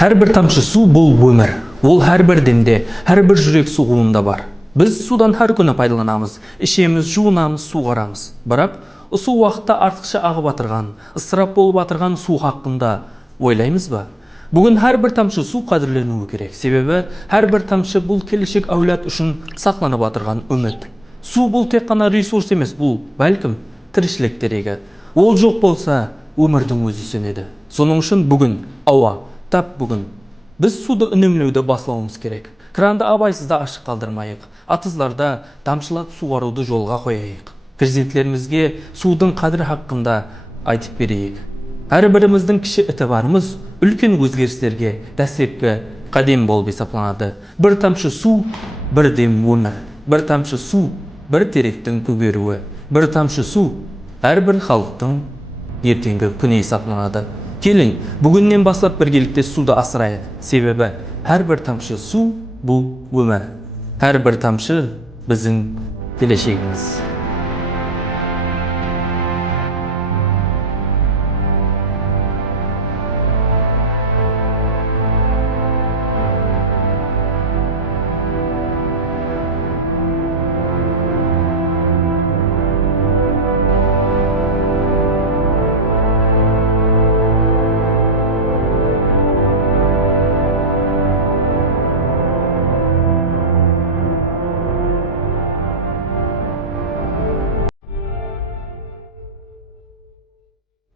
Her bir тамшы су бұл өмір. Ол her bir демде, her bir жүрек суғуында бар. Біз судан her күні пайдаланамыз, ішеміз, жуынамыз, суғарамыз. Бірақ су уақытта артықша ағып батырған, ысырап болып батырған су хақында ойлаймыз ба? Бүгін her bir тамшы су қадірленуі керек. Себебі her bir тамшы бұл келешек әулет үшін сақланып батырған үміт. Су бұл тек қана ресурс емес, бұл бәлкім тіршілік дерегі. Ол жоқ болса, өмірдің өзі сөнеді. Соның үшін бүгін ауа, тап бүгін біз суды үнемлеуді баслауымыз керек. Кранды абайсызда ашық қалдырмайық. Атызларда тамшылап суғаруды жолға қояйық. Президенттерімізге судың қадірі хақында айтып берейік. Әрбіріміздің кіші ітібарымыз үлкен өзгерістерге, дәстепке қадем болып есептелінеді. Bir тамшы су, бір дем өмір. Bir тамшы су, бір теректің көгеруі. Bir тамшы су, әрбір халықтың ертеңгі күні есептелінеді. Келін, бүгіннен бастап біргелікте суды асырайық. Себебі әрбір тамшы су бұл өмір. Әрбір тамшы біздің келешегіміз.